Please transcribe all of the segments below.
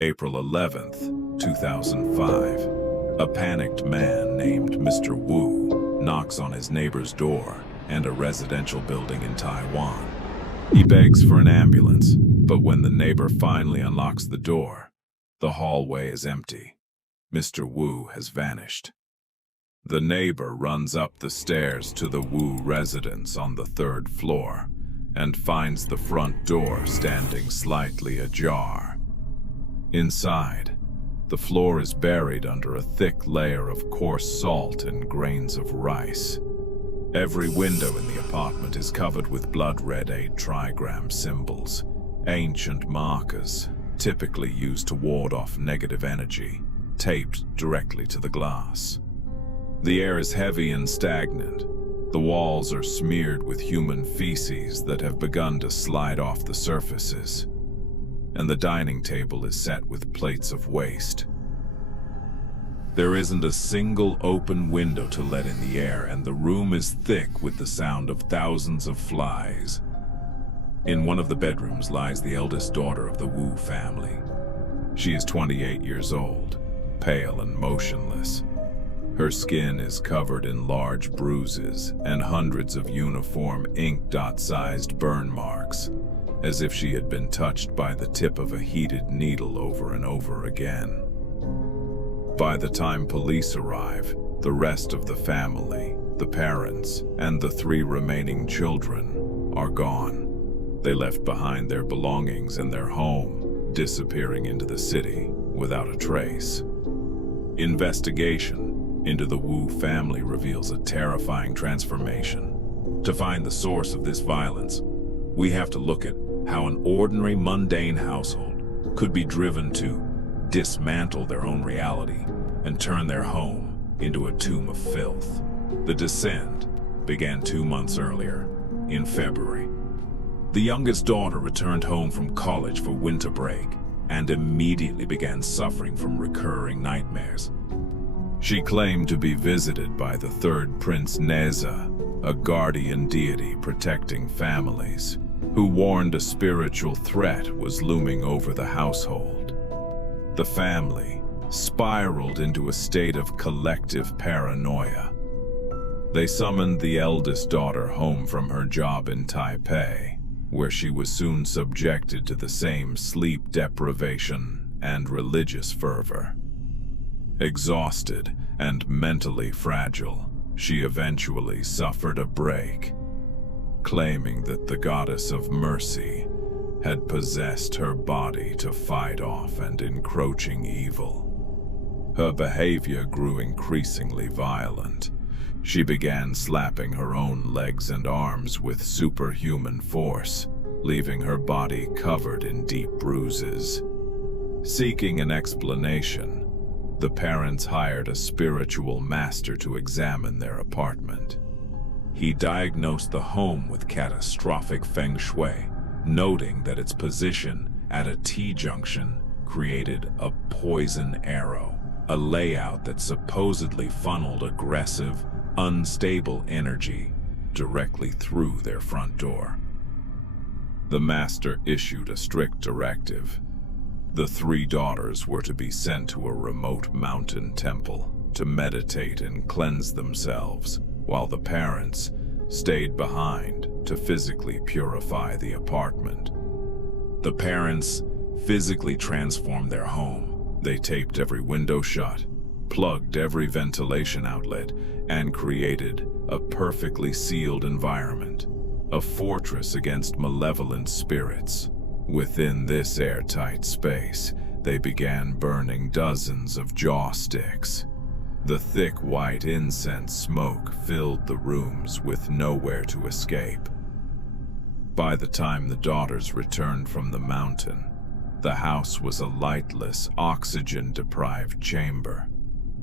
April 11th, 2005. A panicked man named Mr. Wu knocks on his neighbor's door and a residential building in Taiwan. He begs for an ambulance, but when the neighbor finally unlocks the door, the hallway is empty. Mr. Wu has vanished. The neighbor runs up the stairs to the Wu residence on the 3rd floor and finds the front door standing slightly ajar. Inside, the floor is buried under a thick layer of coarse salt and grains of rice. Every window in the apartment is covered with blood-red 8-trigram symbols, ancient markers, typically used to ward off negative energy, taped directly to the glass. The air is heavy and stagnant. The walls are smeared with human feces that have begun to slide off the surfaces, and the dining table is set with plates of waste. There isn't a single open window to let in the air, and the room is thick with the sound of thousands of flies. In one of the bedrooms lies the eldest daughter of the Wu family. She is 28 years old, pale and motionless. Her skin is covered in large bruises and hundreds of uniform ink dot-sized burn marks, as if she had been touched by the tip of a heated needle over and over again. By the time police arrive, the rest of the family, the parents, and the 3 remaining children are gone. They left behind their belongings and their home, disappearing into the city without a trace. Investigation into the Wu family reveals a terrifying transformation. To find the source of this violence, we have to look at how an ordinary, mundane household could be driven to dismantle their own reality and turn their home into a tomb of filth. The descent began 2 months earlier, in February. The youngest daughter returned home from college for winter break and immediately began suffering from recurring nightmares. She claimed to be visited by the 3rd Prince Neza, a guardian deity protecting families, who warned a spiritual threat was looming over the household. The family spiraled into a state of collective paranoia. They summoned the eldest daughter home from her job in Taipei, where she was soon subjected to the same sleep deprivation and religious fervor. Exhausted and mentally fragile, she eventually suffered a break, claiming that the goddess of mercy had possessed her body to fight off an encroaching evil. Her behavior grew increasingly violent. She began slapping her own legs and arms with superhuman force, leaving her body covered in deep bruises. Seeking an explanation, the parents hired a spiritual master to examine their apartment. He diagnosed the home with catastrophic feng shui, noting that its position at a T-junction created a poison arrow, a layout that supposedly funneled aggressive, unstable energy directly through their front door. The master issued a strict directive. The 3 daughters were to be sent to a remote mountain temple to meditate and cleanse themselves, while the parents stayed behind to physically purify the apartment. The parents physically transformed their home. They taped every window shut, plugged every ventilation outlet, and created a perfectly sealed environment, a fortress against malevolent spirits. Within this airtight space, they began burning dozens of jaw sticks. The thick white incense smoke filled the rooms with nowhere to escape. By the time the daughters returned from the mountain, the house was a lightless, oxygen-deprived chamber,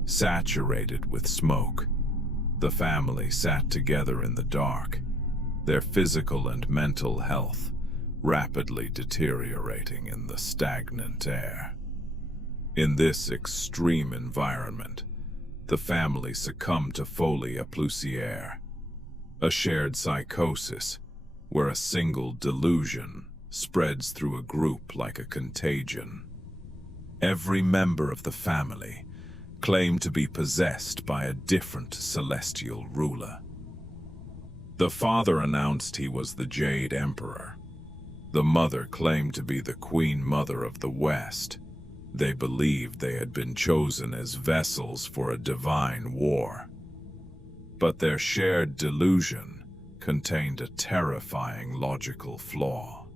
saturated with smoke. The family sat together in the dark, their physical and mental health rapidly deteriorating in the stagnant air. In this extreme environment, the family succumbed to folie à plusieurs, a shared psychosis where a single delusion spreads through a group like a contagion. Every member of the family claimed to be possessed by a different celestial ruler. The father announced he was the Jade Emperor. The mother claimed to be the Queen Mother of the West. They believed they had been chosen as vessels for a divine war. But their shared delusion contained a terrifying logical flaw.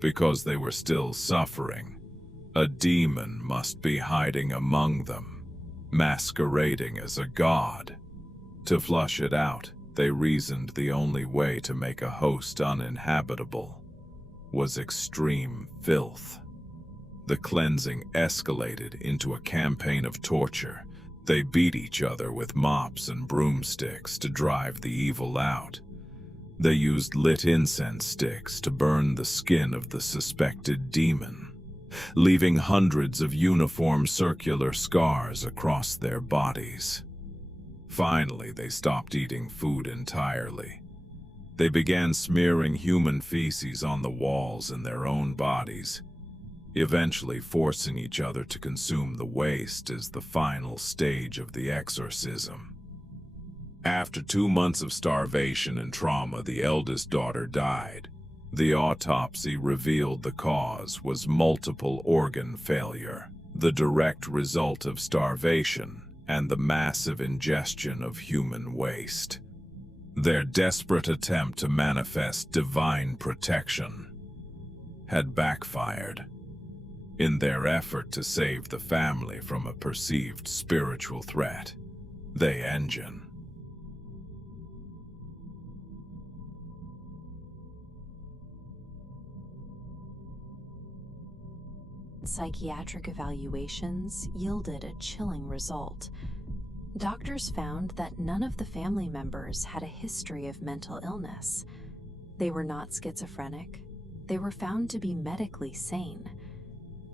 Because they were still suffering, a demon must be hiding among them, masquerading as a god. To flush it out, they reasoned the only way to make a host uninhabitable was extreme filth. The cleansing escalated into a campaign of torture. They beat each other with mops and broomsticks to drive the evil out. They used lit incense sticks to burn the skin of the suspected demon, leaving hundreds of uniform circular scars across their bodies. Finally, they stopped eating food entirely. They began smearing human feces on the walls in their own bodies, eventually forcing each other to consume the waste as the final stage of the exorcism. After 2 months of starvation and trauma, the eldest daughter died. The autopsy revealed the cause was multiple organ failure, the direct result of starvation and the massive ingestion of human waste. Their desperate attempt to manifest divine protection had backfired. In their effort to save the family from a perceived spiritual threat, they engine. Psychiatric evaluations yielded a chilling result. Doctors found that none of the family members had a history of mental illness. They were not schizophrenic. They were found to be medically sane.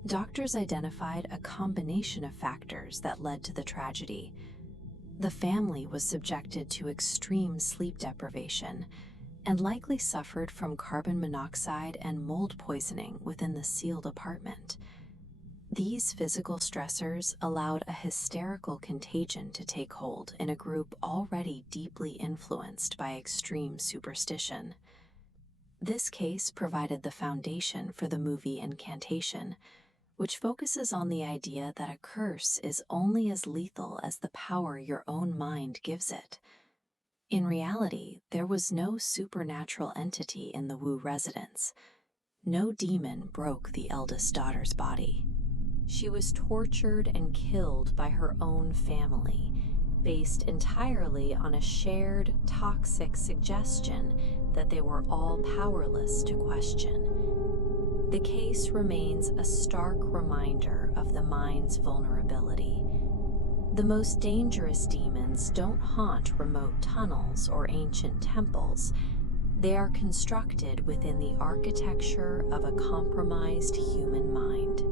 Doctors identified a combination of factors that led to the tragedy. The family was subjected to extreme sleep deprivation and likely suffered from carbon monoxide and mold poisoning within the sealed apartment. These physical stressors allowed a hysterical contagion to take hold in a group already deeply influenced by extreme superstition. This case provided the foundation for the movie Incantation, which focuses on the idea that a curse is only as lethal as the power your own mind gives it. In reality, there was no supernatural entity in the Wu residence. No demon broke the eldest daughter's body. She was tortured and killed by her own family, based entirely on a shared, toxic suggestion that they were all powerless to question. The case remains a stark reminder of the mind's vulnerability. The most dangerous demons don't haunt remote tunnels or ancient temples. They are constructed within the architecture of a compromised human mind.